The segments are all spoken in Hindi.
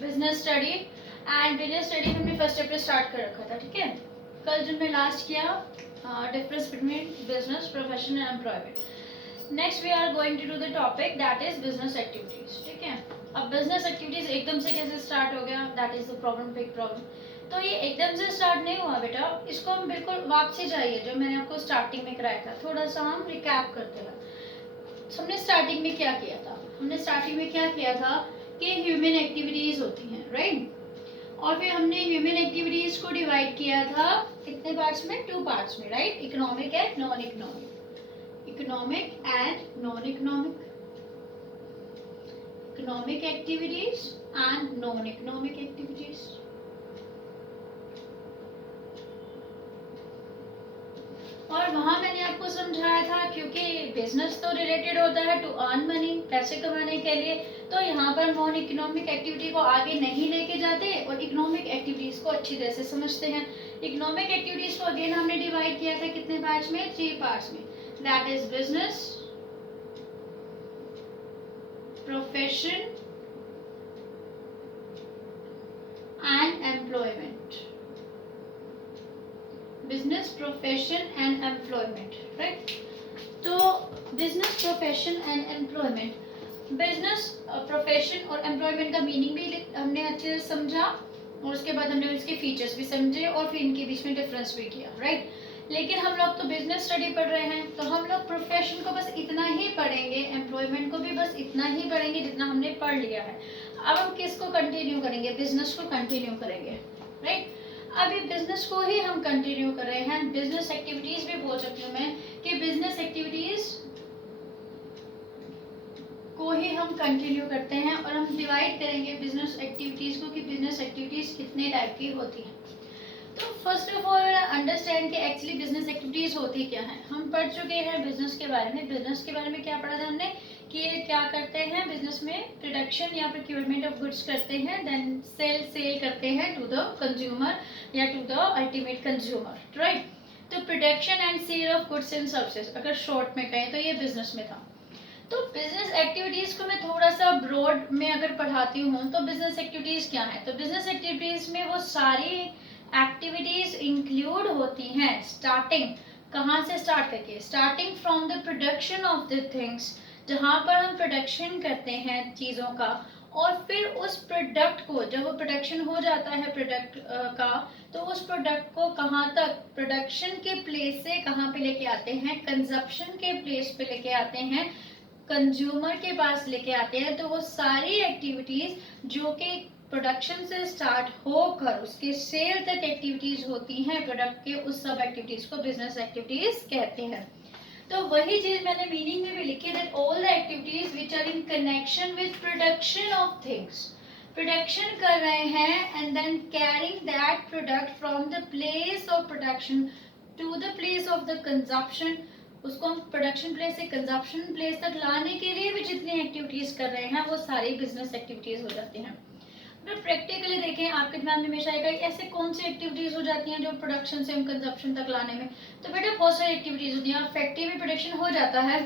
Business study, and business study में हमने फर्स्ट चैप्टर स्टार्ट कर रखा था, ठीक है। कल जो मैं लास्ट किया difference between business, profession and employment. Next we are going to do the topic that is business activities, ठीक है। अब बिजनेस एक्टिविटीज एकदम से कैसे स्टार्ट हो गया, that is the problem, big problem. तो ये एकदम से स्टार्ट नहीं हुआ बेटा, इसको हम बिल्कुल वापसी जाइए जो मैंने आपको स्टार्टिंग में कराया था, थोड़ा सा हम रिकैप करते हैं। हमने स्टार्टिंग में क्या किया था, हमने स्टार्टिंग में क्या किया था कि ह्यूमन एक्टिविटीज होती हैं, राइट। और फिर हमने ह्यूमन एक्टिविटीज को डिवाइड किया था कितने पार्ट्स में, 2 पार्ट्स में, right. Economic and non economic, economic and non economic, economic activities and non economic activities. और वहां मैंने आपको समझाया था क्योंकि बिजनेस तो रिलेटेड होता है टू अर्न मनी, पैसे कमाने के लिए, तो यहाँ पर नॉन इकोनॉमिक एक्टिविटी को आगे नहीं लेके जाते और इकोनॉमिक एक्टिविटीज को अच्छी तरह से समझते हैं। इकोनॉमिक एक्टिविटीज को अगेन हमने डिवाइड किया था कितने पार्ट्स में, 3 पार्ट्स में, that is business, profession and employment. Business, profession and employment, right. तो business, profession and employment, business, profession और एम्प्लॉयमेंट का मीनिंग भी हमने अच्छे से समझा और उसके बाद हमने इसके फीचर्स भी समझे और फिर इनके बीच में डिफरेंस भी किया, राइट। लेकिन हम लोग तो बिजनेस स्टडी पढ़ रहे हैं तो हम लोग प्रोफेशन को बस इतना ही पढ़ेंगे, एम्प्लॉयमेंट को भी बस इतना ही पढ़ेंगे जितना हमने पढ़ लिया है। अब हम किसको कंटिन्यू करेंगे, बिजनेस को कंटिन्यू करेंगे, राइट। अभी बिजनेस को ही हम कंटिन्यू कर रहे हैं, बिजनेस एक्टिविटीज भी बोल सकती हूँ मैं कि बिजनेस एक्टिविटीज को ही हम कंटिन्यू करते हैं और हम डिवाइड करेंगे बिजनेस एक्टिविटीज को कि बिजनेस एक्टिविटीज कितने टाइप की होती हैं। तो फर्स्ट ऑफ ऑल अंडरस्टैंड कि एक्चुअली बिजनेस एक्टिविटीज होती क्या है। हम पढ़ चुके हैं बिजनेस के बारे में, बिजनेस के बारे में क्या पढ़ा था हमने कि ये क्या करते हैं बिजनेस में, प्रोडक्शन या प्रोक्योरमेंट ऑफ गुड्स करते हैं, देन सेल करते हैं टू द कंज्यूमर या to the ultimate consumer, right. तो production and sale of goods and services अगर शॉर्ट में कहें तो ये बिजनेस में था। तो बिजनेस एक्टिविटीज को मैं थोड़ा सा ब्रॉड में अगर पढ़ाती हूँ तो बिजनेस एक्टिविटीज क्या है, तो बिजनेस एक्टिविटीज में वो सारी एक्टिविटीज इंक्लूड होती हैं, स्टार्टिंग कहाँ से स्टार्ट करके, starting from the production of the things, जहाँ पर हम प्रोडक्शन करते हैं चीज़ों का, और फिर उस प्रोडक्ट को जब वो प्रोडक्शन हो जाता है प्रोडक्ट का, तो उस प्रोडक्ट को कहाँ तक, प्रोडक्शन के प्लेस से कहाँ पे लेके आते हैं, कंजप्शन के प्लेस पे लेके आते हैं, कंज्यूमर के पास लेके आते हैं। तो वो सारी एक्टिविटीज जो कि प्रोडक्शन से स्टार्ट होकर उसके सेल तक एक्टिविटीज होती हैं प्रोडक्ट के, उस सब एक्टिविटीज को बिजनेस एक्टिविटीज कहते हैं। तो वही चीज मैंने मीनिंग में भी लिखी, that all the activities which are in connection with production of things, production कर रहे हैं and then carrying that product from the place of production to the place of the consumption, उसको हम प्रोडक्शन प्लेस से कंजप्शन प्लेस तक लाने के लिए भी जितनी एक्टिविटीज कर रहे हैं वो सारी बिजनेस एक्टिविटीज हो जाती हैं। अगर प्रैक्टिकली देखें आपके दिमाग में हमेशा आएगा ऐसे कौन सी एक्टिविटीज हो जाती हैं जो प्रोडक्शन से हम कंजप्शन तक लाने में, तो बेटा बहुत सारी एक्टिविटीज होती हैं। फैक्ट्री में प्रोडक्शन हो जाता है,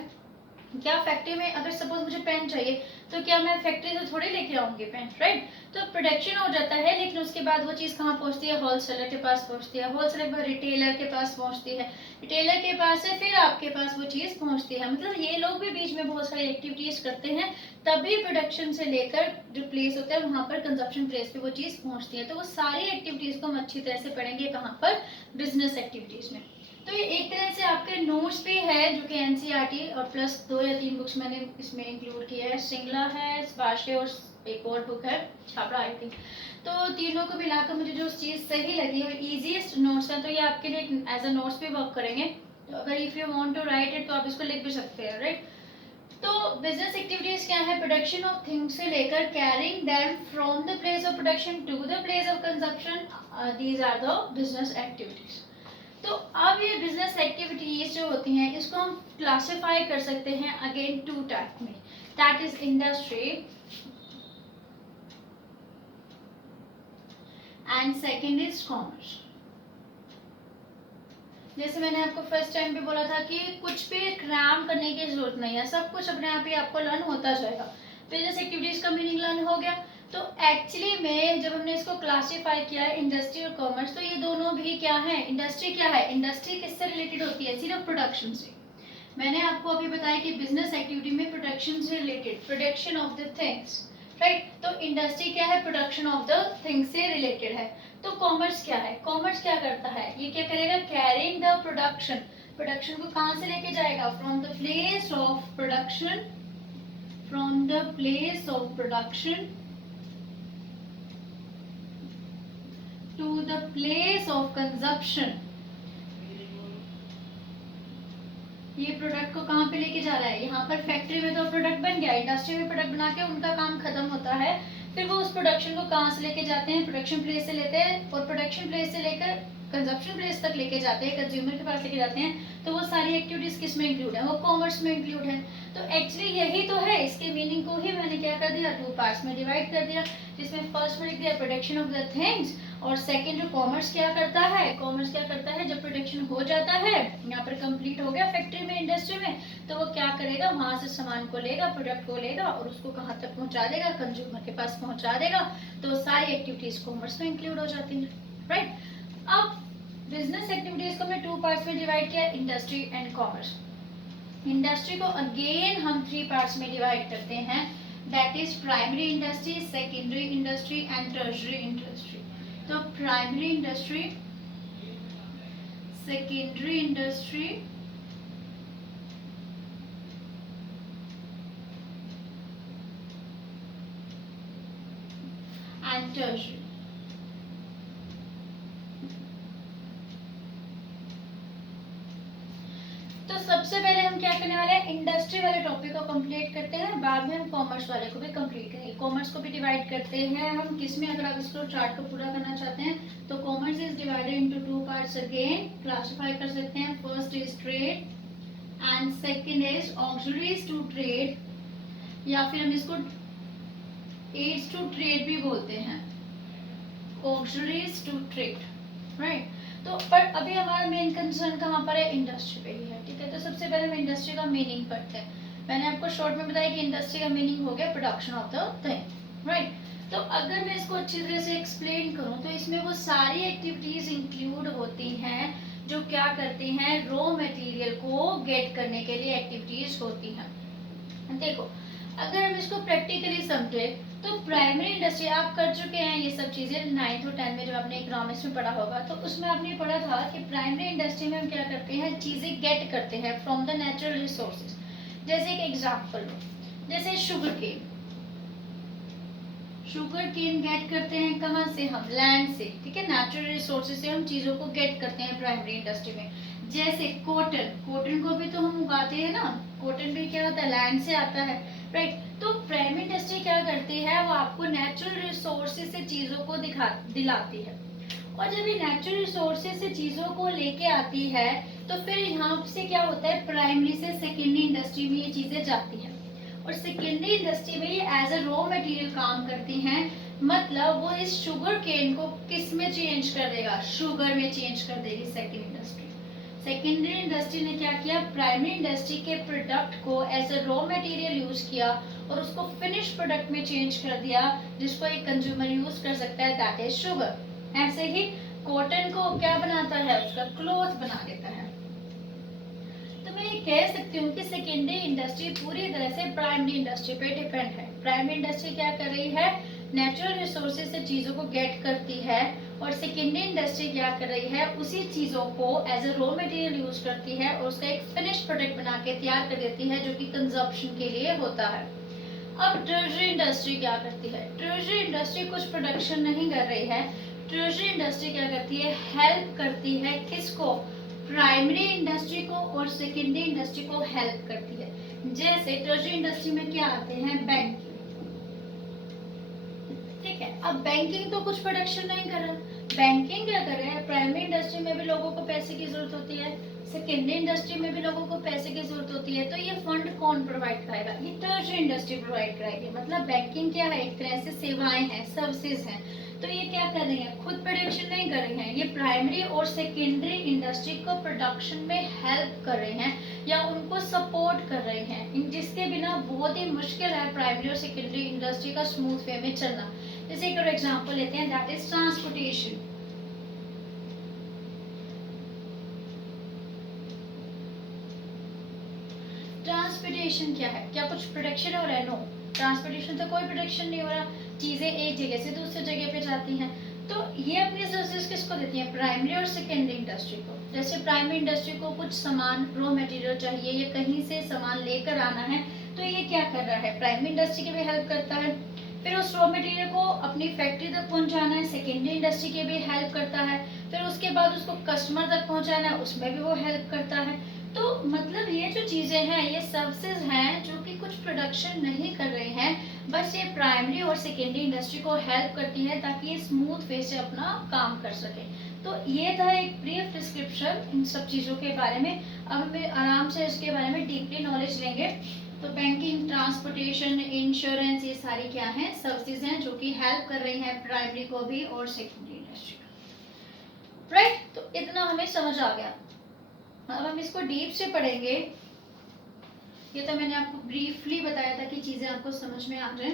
क्या फैक्ट्री में अगर सपोज मुझे पेन चाहिए तो क्या मैं फैक्ट्री से थोड़ी लेके आऊंगी पेन, राइट। तो प्रोडक्शन हो जाता है, लेकिन उसके बाद वो चीज़ कहाँ पहुंचती है, होलसेलर के पास पहुंचती है, होलसेलर के बाद रिटेलर के पास पहुंचती है, रिटेलर के पास से फिर आपके पास वो चीज़ पहुंचती है। मतलब ये लोग भी बीच में बहुत सारी एक्टिविटीज करते हैं, तभी प्रोडक्शन से लेकर जो प्लेस होता है वहाँ पर कंजप्शन प्लेस पे वो चीज़ पहुंचती है। तो वो सारी एक्टिविटीज को हम अच्छी तरह से पढ़ेंगे कहाँ पर, बिजनेस एक्टिविटीज में। तो ये एक तरह से आपके नोट्स भी है जो कि एनसीईआरटी और प्लस 2 या 3 बुक्स मैंने इसमें इंक्लूड किया है, सिंगला है, स्पार्शे और एक और बुक है छापड़ा आई थिंक। तो तीनों को मिलाकर मुझे जो चीज़ सही लगी और इजीएस्ट नोट्स है तो ये आपके लिए एज अ नोट्स भी वर्क करेंगे। तो अगर if you want to write it तो आप इसको लिख भी सकते हैं, राइट। तो बिजनेस एक्टिविटीज क्या है, प्रोडक्शन ऑफ थिंग्स से लेकर carrying them from the place of production to the place of consumption, these are the business activities. तो अब ये बिजनेस एक्टिविटीज जो होती हैं इसको हम क्लासिफाई कर सकते हैं अगेन 2 टाइप में, that is industry and second is commerce. जैसे मैंने आपको फर्स्ट टाइम भी बोला था कि कुछ भी क्रैम करने की जरूरत नहीं है, सब कुछ अपने आप ही आपको लर्न होता जाएगा। बिजनेस एक्टिविटीज का मीनिंग लर्न हो गया। तो एक्चुअली में जब हमने इसको क्लासिफाई किया है इंडस्ट्री और कॉमर्स, तो ये दोनों भी क्या है, इंडस्ट्री क्या है, इंडस्ट्री किससे रिलेटेड होती है, सिर्फ प्रोडक्शन से। मैंने आपको अभी बताया कि बिजनेस एक्टिविटी में प्रोडक्शन से related, production of the things, right. तो इंडस्ट्री क्या है, प्रोडक्शन ऑफ द थिंग्स से रिलेटेड है। तो कॉमर्स क्या है, कॉमर्स क्या करता है, ये क्या करेगा, कैरिंग द प्रोडक्शन, प्रोडक्शन को कहाँ से लेके जाएगा, from the place of production, from the place of production to the place of consumption. ये प्रोडक्ट को कहाँ पे लेके जा रहा है, यहाँ पर फैक्ट्री में तो प्रोडक्ट बन गया, इंडस्ट्री में प्रोडक्ट बना के उनका काम खत्म होता है, फिर वो उस प्रोडक्शन को कहाँ से लेके जाते हैं, प्रोडक्शन प्लेस से लेते हैं, और प्रोडक्शन प्लेस से लेकर कंजप्शन प्लेस तक लेके जाते हैं, कंज्यूमर के पास लेके जाते हैं। तो वो सारी एक्टिविटीज किस में इंक्लूड है, वो कॉमर्स में इंक्लूड है। तो एक्चुअली यही तो है, इसके मीनिंग को ही मैंने क्या कर दिया, 2 पार्ट्स में डिवाइड कर दिया, जिसमें फर्स्ट में लिख दिया प्रोडक्शन ऑफ द थिंग्स, और सेकंड जो कॉमर्स क्या करता है, कॉमर्स क्या करता है, जब प्रोडक्शन हो जाता है, यहाँ पर कंप्लीट हो गया फैक्ट्री में, इंडस्ट्री में, तो वो क्या करेगा, वहां से सामान को लेगा, प्रोडक्ट को लेगा और उसको कहाँ तक पहुंचा देगा, कंज्यूमर के पास पहुंचा देगा। तो सारी एक्टिविटीज कॉमर्स में इंक्लूड हो जाती है, राइट। अब बिजनेस एक्टिविटीज को मैं 2 पार्ट्स में डिवाइड किया, इंडस्ट्री एंड कॉमर्स। इंडस्ट्री को अगेन हम 3 पार्ट्स में डिवाइड करते हैं, that is primary industry, secondary industry and tertiary industry. तो primary industry, secondary industry and tertiary. तो सबसे पहले हम क्या करने वाले हैं, इंडस्ट्री वाले टॉपिक को कंप्लीट करते हैं, बाद में हम कॉमर्स वाले को भी कंप्लीट करेंगे। कॉमर्स को भी डिवाइड करते हैं हम किसमें, अगर आप इसको चार्ट को पूरा करना चाहते हैं तो commerce is divided into 2 parts, again classify कर सकते हैं। First is trade and second is auxiliaries to trade, या फिर हम इसको एड्स टू ट्रेड भी बोलते हैं, ऑक्सिलरीज टू ट्रेड, राइट। तो पर अभी हमारा मेन कंसर्न कहाँ पर है, इंडस्ट्री पे ही है, ठीक है। तो सबसे पहले हम इंडस्ट्री का मीनिंग पढ़ते हैं। मैंने आपको शॉर्ट में बताया कि इंडस्ट्री का मीनिंग हो गया production of the thing, right. तो अगर मैं इसको अच्छी तरह से एक्सप्लेन करूँ तो इसमें वो सारी एक्टिविटीज इंक्लूड होती हैं जो क्या करती हैं, रॉ मटेरियल को गेट करने के लिए एक्टिविटीज होती हैं। देखो अगर हम इसको प्रैक्टिकली समझे तो प्राइमरी इंडस्ट्री आप कर चुके हैं ये सब चीजें 9th और 10th में जब आपने इकोनॉमिक्स में पढ़ा होगा, तो उसमें आपने पढ़ा था कि प्राइमरी इंडस्ट्री में हम क्या करते हैं, चीजें गेट करते हैं फ्रॉम द नेचुरल रिसोर्सेज। जैसे एक एग्जांपल लो, जैसे sugar cane, sugar cane get करते हैं कहाँ से, हम लैंड से, ठीक है, नेचुरल रिसोर्सेज से हम चीजों को गेट करते हैं प्राइमरी इंडस्ट्री में। जैसे कॉटन, कॉटन को भी तो हम उगाते हैं ना, कॉटन भी क्या होता है, लैंड से आता है, राइट। तो प्राइमरी इंडस्ट्री क्या करती है, वो आपको नेचुरल रिसोर्सेज से चीजों को दिलाती है, और जब ये नेचुरल रिसोर्सेज से चीजों को लेके आती है तो फिर यहाँ से क्या होता है, प्राइमरी से सेकेंडरी इंडस्ट्री में ये चीजें जाती हैं, और सेकेंडरी इंडस्ट्री में ये एज अ रॉ मटेरियल काम करती हैं। मतलब वो इस शुगर केन को किस में चेंज कर देगा, शुगर में चेंज कर देगी सेकेंड इंडस्ट्री। सेकेंडरी इंडस्ट्री ने क्या किया, प्राइमरी इंडस्ट्री के प्रोडक्ट को as a raw material use किया और उसको फिनिश प्रोडक्ट में चेंज कर दिया, जिसको एक कंज्यूमर यूज कर सकता है, दैट इज शुगर। ऐसे ही कॉटन को क्या बनाता है, उसका क्लॉथ बना देता है। तो मैं ये कह सकती हूँ कि सेकेंडरी इंडस्ट्री पूरी तरह से प्राइमरी इंडस्ट्री पे डिपेंड है। प्राइमरी इंडस्ट्री क्या कर रही है, नेचुरल रिसोर्सेज से चीजों को गेट करती है, और सेकेंडरी इंडस्ट्री क्या कर रही है, उसी चीजों को as a raw material use करती है और उसका एक फिनिश प्रोडक्ट बना के तैयार कर देती है, जो कि कंजप्शन के लिए होता है। अब टर्शरी इंडस्ट्री क्या करती है, टर्शरी इंडस्ट्री कुछ प्रोडक्शन नहीं कर रही है, टर्शरी इंडस्ट्री क्या करती है, हेल्प करती है किसको, प्राइमरी इंडस्ट्री को, और सेकेंडरी इंडस्ट्री को हेल्प करती है। जैसे टर्शरी इंडस्ट्री में क्या आते हैं, बैंक, ठीक है। अब बैंकिंग तो कुछ प्रोडक्शन नहीं कर रहा, बैंकिंग क्या कर रहा है, प्राइमरी इंडस्ट्री में भी लोगों को पैसे की जरूरत होती है, सेकेंडरी इंडस्ट्री में भी लोगों को पैसे की जरूरत होती है, तो ये फंड कौन प्रोवाइड कराएगा? ये टर्शरी इंडस्ट्री प्रोवाइड कराएगी। मतलब बैंकिंग क्या है? एक तरह से सेवाएं हैं, सर्विसेज हैं। तो ये क्या कर रही है? खुद प्रोडक्शन नहीं कर रही हैं, ये प्राइमरी और सेकेंडरी इंडस्ट्री को प्रोडक्शन में हेल्प कर रही हैं या उनको सपोर्ट कर रही हैं, जिसके बिना बहुत ही मुश्किल है प्राइमरी और सेकेंडरी इंडस्ट्री का स्मूथ वे में चलना। जैसे एक और एग्जाम्पल लेते हैं, दैट इज ट्रांसपोर्टेशन। ट्रांसपोर्टेशन क्या है? क्या कुछ प्रोडक्शन हो रहा है? नो, ट्रांसपोर्टेशन तो कोई प्रोडक्शन नहीं हो रहा, चीजें एक जगह से दूसरी जगह पे जाती हैं। तो ये अपनी सर्विसेज किसको देती हैं? प्राइमरी और सेकेंडरी इंडस्ट्री को। जैसे प्राइमरी इंडस्ट्री को कुछ सामान, रॉ मटेरियल चाहिए या कहीं से सामान लेकर आना है, तो ये क्या कर रहा है? प्राइमरी इंडस्ट्री की भी हेल्प करता है। फिर उस रॉ मटेरियल को अपनी फैक्ट्री तक पहुंचाना है, सेकेंडरी इंडस्ट्री की भी हेल्प करता है। फिर उसके बाद उसको कस्टमर तक पहुंचाना है, उसमें भी वो हेल्प करता है। तो मतलब ये जो चीजें हैं, ये सर्विसेज हैं जो कि कुछ प्रोडक्शन नहीं कर रहे हैं, बस ये प्राइमरी और सेकेंडरी इंडस्ट्री को हेल्प करती है ताकि ये स्मूथ वे से अपना काम कर सके। तो ये था एक ब्रीफ डिस्क्रिप्शन इन सब चीज़ों के बारे में। अब हम आराम से इसके बारे में डीपली नॉलेज लेंगे। तो बैंकिंग, ट्रांसपोर्टेशन, इंश्योरेंस, ये सारी क्या हैं? सर्विसेज हैं जो कि हेल्प कर रही हैं प्राइमरी को भी और सेकेंडरी इंडस्ट्री को। राइट, तो इतना हमें समझ आ गया। अब हम इसको डीप से पढ़ेंगे। ये तो मैंने आपको ब्रीफली बताया था कि चीजें आपको समझ में आ जाए।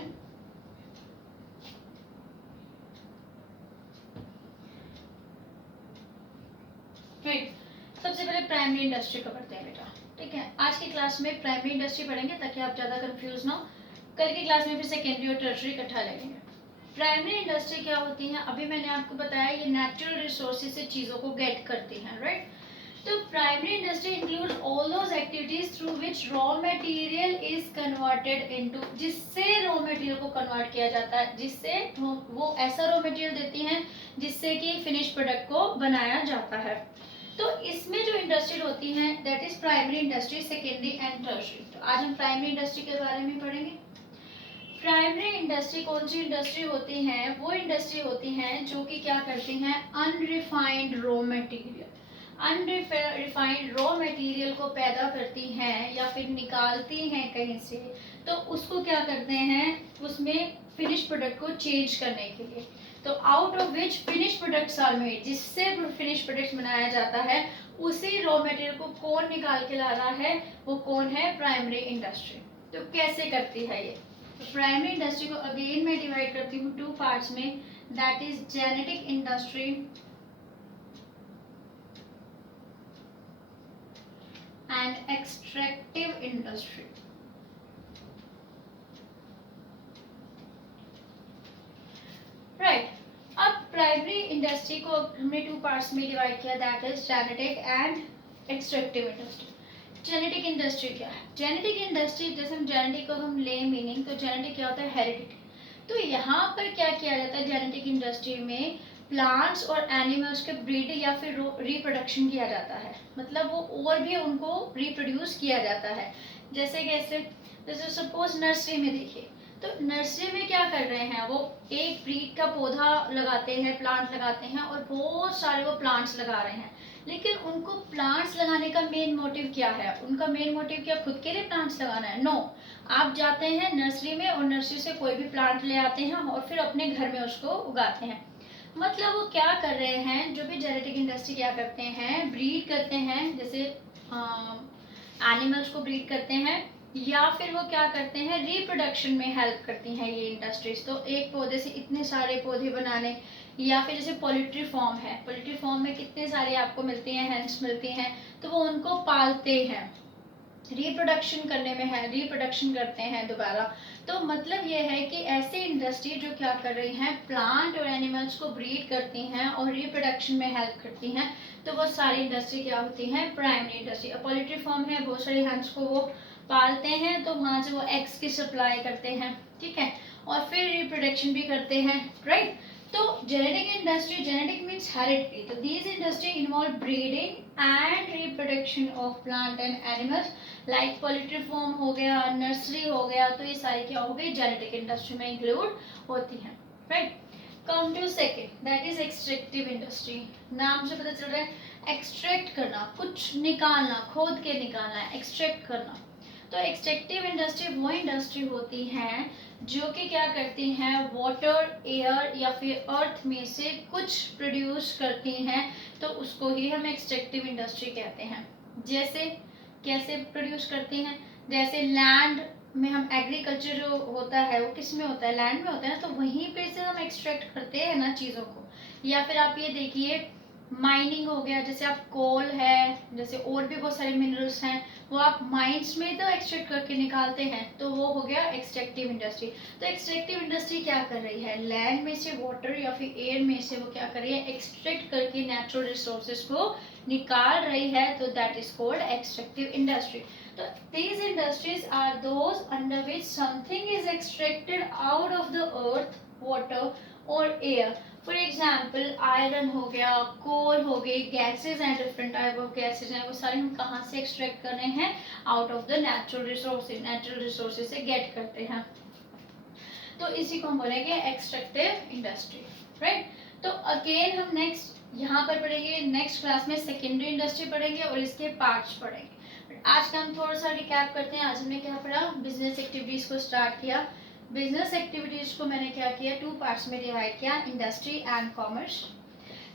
राइट, सबसे पहले प्राइमरी इंडस्ट्री को पढ़ते हैं बेटा। ठीक है, आज की क्लास में प्राइमरी इंडस्ट्री पढ़ेंगे ताकि आप ज्यादा कंफ्यूज ना हो। कल की क्लास में फिर सेकेंडरी और टर्शरी इकट्ठा लगेंगे। प्राइमरी इंडस्ट्री क्या होती है? अभी मैंने आपको बताया, ये नेचुरल रिसोर्सेज से चीजों को गेट करती हैं। राइट, तो primary industry include all those activities through which raw material is converted into, जिससे रॉ मटेरियल को कन्वर्ट किया जाता है, जिससे वो ऐसा रॉ मटेरियल देती हैं जिससे कि फिनिश प्रोडक्ट को बनाया जाता है। तो इसमें जो इंडस्ट्री होती हैं, that is primary industry, secondary and tertiary. तो आज हम प्राइमरी इंडस्ट्री के बारे में पढ़ेंगे। प्राइमरी इंडस्ट्री कौन सी इंडस्ट्री होती है? वो इंडस्ट्री होती हैं जो कि क्या करती हैं? Unrefined raw material, unrefined raw material को पैदा करती हैं या फिर निकालती हैं कहीं से, तो उसको क्या करते हैं? उसमें फिनिश प्रोडक्ट को चेंज करने के लिए। तो out of which finish products are made, जिससे फिनिश प्रोडक्ट बनाया जाता है, उसी रॉ मटेरियल को कौन निकाल के ला रहा है? वो कौन है? Primary industry. तो कैसे करती है ये? तो प्राइमरी इंडस्ट्री को अगेन मैं डिवाइड करती हूँ टू पार्ट्स में, that is genetic industry and extractive industry. Right, अब प्राइमरी इंडस्ट्री को हमने टू पार्ट्स में डिवाइड किया, that is genetic and extractive industry. Genetic industry क्या है? जेनेटिक इंडस्ट्री, जैसे हम जेनेटिक को हम ले मीनिंग, तो जेनेटिक क्या होता है? हेरिडिटी। तो यहाँ पर क्या किया जाता है जेनेटिक इंडस्ट्री में? प्लांट्स और एनिमल्स के ब्रीड या फिर रिप्रोडक्शन किया जाता है। मतलब वो और भी उनको रिप्रोड्यूस किया जाता है। जैसे कैसे? जैसे सपोज नर्सरी में देखिए, तो नर्सरी में क्या कर रहे हैं? वो एक ब्रीड का पौधा लगाते हैं, प्लांट लगाते हैं, और बहुत सारे वो प्लांट्स लगा रहे हैं। लेकिन उनको प्लांट्स लगाने का मेन मोटिव क्या है? उनका मेन मोटिव क्या खुद के लिए प्लांट्स लगाना है? नो, आप जाते हैं नर्सरी में और नर्सरी से कोई भी प्लांट ले आते हैं और फिर अपने घर में उसको उगाते हैं। मतलब वो क्या कर रहे हैं? जो भी जेनेटिक इंडस्ट्री क्या करते हैं? ब्रीड करते हैं, जैसे एनिमल्स को ब्रीड करते हैं, या फिर वो क्या करते हैं? रिप्रोडक्शन में हेल्प करती हैं ये इंडस्ट्रीज। तो एक पौधे से इतने सारे पौधे बनाने, या फिर जैसे पोल्ट्री फार्म है, पोल्ट्री फार्म में कितने सारे आपको मिलती हैं, हेंस मिलती हैं, तो वो उनको पालते हैं, रिप्रोडक्शन करने में है, रिप्रोडक्शन करते हैं दोबारा। तो मतलब ये है कि ऐसे इंडस्ट्री जो क्या कर रही हैं? प्लांट और एनिमल्स को ब्रीड करती हैं और रिप्रोडक्शन में हेल्प करती हैं, तो वो सारी इंडस्ट्री क्या होती हैं? Primary industry. पोल्ट्री फार्म है, बहुत सारे हंस को वो पालते हैं, तो वहां से वो एग्स की सप्लाई करते हैं। ठीक है, और फिर रिप्रोडक्शन भी करते हैं। राइट, तो genetic industry, genetic means heredity, तो these industry involve breeding and reproduction of plant and animals, like poultry farm हो गया, नर्सरी हो गया, तो ये सारी क्या हो गई? जेनेटिक इंडस्ट्री में इंक्लूड होती हैं। Right, come to second, that is extractive industry. नाम से पता चल रहा है एक्सट्रैक्ट करना, कुछ निकालना, खोद के निकालना, एक्सट्रैक्ट करना। तो एक्सट्रैक्टिव इंडस्ट्री वो इंडस्ट्री होती हैं जो कि क्या करती हैं, वाटर, एयर या फिर अर्थ में से कुछ प्रोड्यूस करती हैं, तो उसको ही हम एक्सट्रैक्टिव इंडस्ट्री कहते हैं। जैसे कैसे प्रोड्यूस करती हैं, जैसे लैंड में हम एग्रीकल्चर जो होता है वो किस में होता है, लैंड में होता है, तो वहीं पे से हम एक्सट्रैक्ट करते हैं ना चीज़ों को। या फिर आप ये देखिए माइनिंग हो गया, जैसे आप कोल है, जैसे और भी बहुत सारे मिनरल्स हैं, वो आप माइंस में तो एक्सट्रैक्ट करके निकालते हैं, तो वो हो गया एक्सट्रैक्टिव इंडस्ट्री। तो एक्सट्रैक्टिव इंडस्ट्री क्या कर रही है, लैंड में से, वाटर या फिर एयर में से वो क्या कर रही है, एक्सट्रैक्ट करके नेचुरल रिसोर्सेज को निकाल रही है, तो that is called extractive industry. तो these industries are those under which something is extracted out of the earth, water or air. For example, iron हो गया, कोल हो गई, गैसेज हैं, डिफरेंट टाइप ऑफ गैसेज हैं, वो सारे हम कहाँ से एक्सट्रैक्ट कर रहे हैं, out of the natural resources, natural resources से गेट करते हैं। तो इसी को हम बोलेंगे एक्सट्रैक्टिव इंडस्ट्री, राइट। तो अगेन हम नेक्स्ट यहाँ पर पढ़ेंगे, नेक्स्ट क्लास में सेकेंडरी इंडस्ट्री पढ़ेंगे और इसके पार्ट्स पढ़ेंगे। आज का हम थोड़ा सा रिकैप करते हैं। आज हमने क्या पढ़ा, बिजनेस एक्टिविटीज को स्टार्ट किया। बिजनेस एक्टिविटीज को मैंने क्या किया, 2 पार्ट्स में डिवाइड किया, industry and commerce.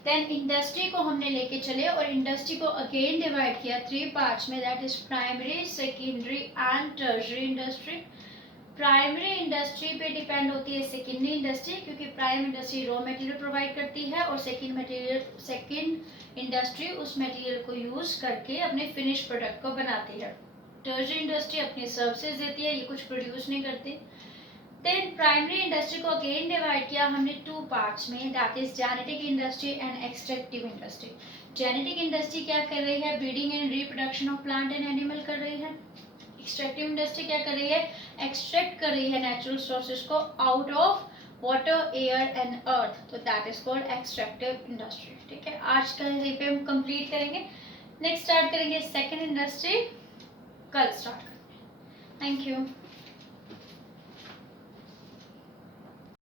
Then industry को हमने लेके चले और इंडस्ट्री को अगेन डिवाइड किया 3 पार्ट्स में, that is primary, secondary and tertiary industry. Primary industry पे डिपेंड होती है सेकेंडरी इंडस्ट्री, क्योंकि primary industry raw material provide करती है और सेकेंड इंडस्ट्री उस मटेरियल को यूज करके अपने फिनिश प्रोडक्ट को बनाती है। टर्शरी इंडस्ट्री अपनी सर्विसेज देती है, ये कुछ प्रोड्यूस नहीं करती। देन प्राइमरी इंडस्ट्री को अगेन डिवाइड किया हमने 2 पार्ट्स में, that is genetic industry and extractive industry. Genetic industry क्या कर रही है, breeding and reproduction of plant and animal कर रही है। एक्सट्रैक्टिव इंडस्ट्री क्या कर रही है, एक्सट्रैक्ट कर रही है नेचुरल सोर्सेज को out of water, air and earth, तो that is called extractive industry. ठीक है, आज का यहीं पे हम कंप्लीट करेंगे। नेक्स्ट स्टार्ट करेंगे सेकेंड इंडस्ट्री, कल स्टार्ट करेंगे। Thank you.